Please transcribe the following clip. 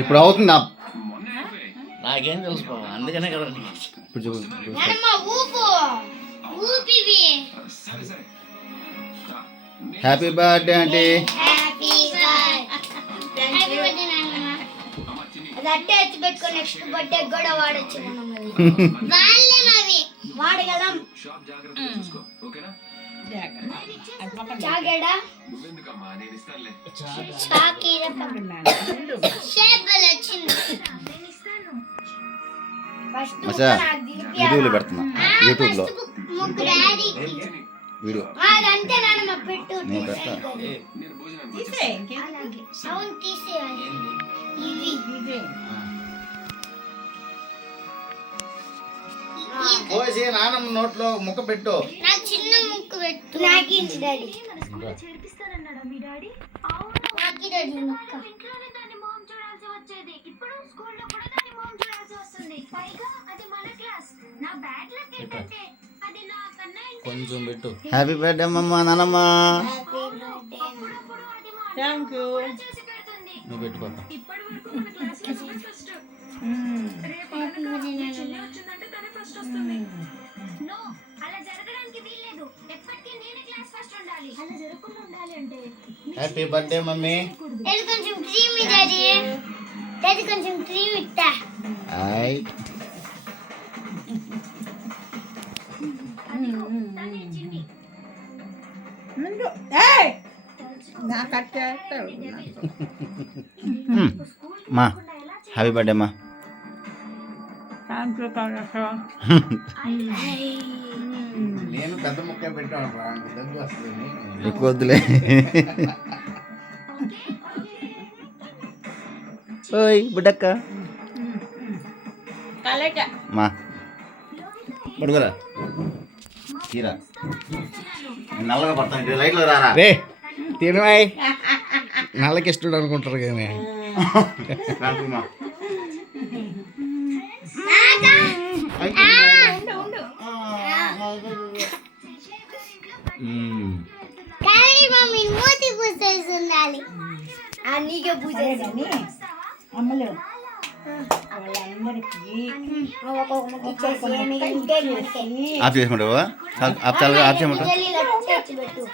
ఇప్పుడు అవుతుందా? నాకేం తెలుసు బాబు, అందుకనే కదా ఇప్పుడు చూడు. Happy birthday aunty. అట్టే ఎత్తి పెట్టుకొని నెక్స్ట్ బర్త్డే కూడా వాడచ్చు మనం. వాడగలం. చాగడా మచ్చా వీడియోలో పెడుతున్నా, యూట్యూబ్లో వీడియో అదంతే నాన్నమ్మ పెట్టు. నేను పెడతా. అవును తీసేయాలి. ఇది పోసి నానమ్మ నోట్లో ముక్క పెట్టు. నాకు చిన్న ముక్కు పెట్టు. నాకేంటి డాడీ? చేర్పిస్తారన్నాడా మీ డాడీ? నాకి డాడీ ముక్క. ఇంట్లోనే దాన్ని మోమ్ చూడాల్సి వచ్చేది, ఇప్పుడు స్కూల్లో కూడా దాన్ని మోమ్ చూడాల్సి వస్తుంది. పైగా అది మన క్లాస్. నా బ్యాడ్ లక్ ఏంటంటే అది నా కన్నా కొంచెం పెట్టు. హ్యాపీ బర్త్డే అమ్మమ్మ నానమ్మ. అప్పుడప్పుడు అది మా థ్యాంక్ యూ. చేసి పెడుతుంది. నువ్వు పెట్టుకోక. ఇప్పటి వరకు మన క్లాస్ లో ఫస్ట్. రేపు చెల్లి వచ్చిందంటే తనే ఫస్ట్ వస్తుంది. నో, అలా జరగడానికి వీల్లేదు. ఎప్పటికీ నేనే క్లాస్ ఫస్ట్ ఉండాలి. అలా జరగకుండా ఉండాలి అంటే హ్యాపీ బర్త్డే మమ్మీ. డాడీ కొంచెం క్రీమ్ డాడీ. డాడీ కొంచెం క్రీమ్ ఇస్తా. హాయ్. నా కట్టేస్తాడు. మా హ్యాపీ బర్త్డే అమ్మా. థ్యాంక్ యూ కనక. నేను పెద్ద ముక్క పెట్టాను, ఎక్కువ వద్దులే. ఓయ్ బుడ్డక్క. కలెక మా పడుకోరా, తీరా నల్లగా పడతాను. లైట్లో రారా రే తినవాయ్, నల్లకి ఇష్టం అనుకుంటారు కానీ. మా కానీ మమ్మీ మూతి పూసేసి ఉండాలి. నీకే పూసేసి అమ్మలు వాళ్ళందరికీ ఆఫ్ చేసుకుంటావా? ఆఫ్ చాలుగా ఆఫ్ చేయమంటావా? పెట్టు.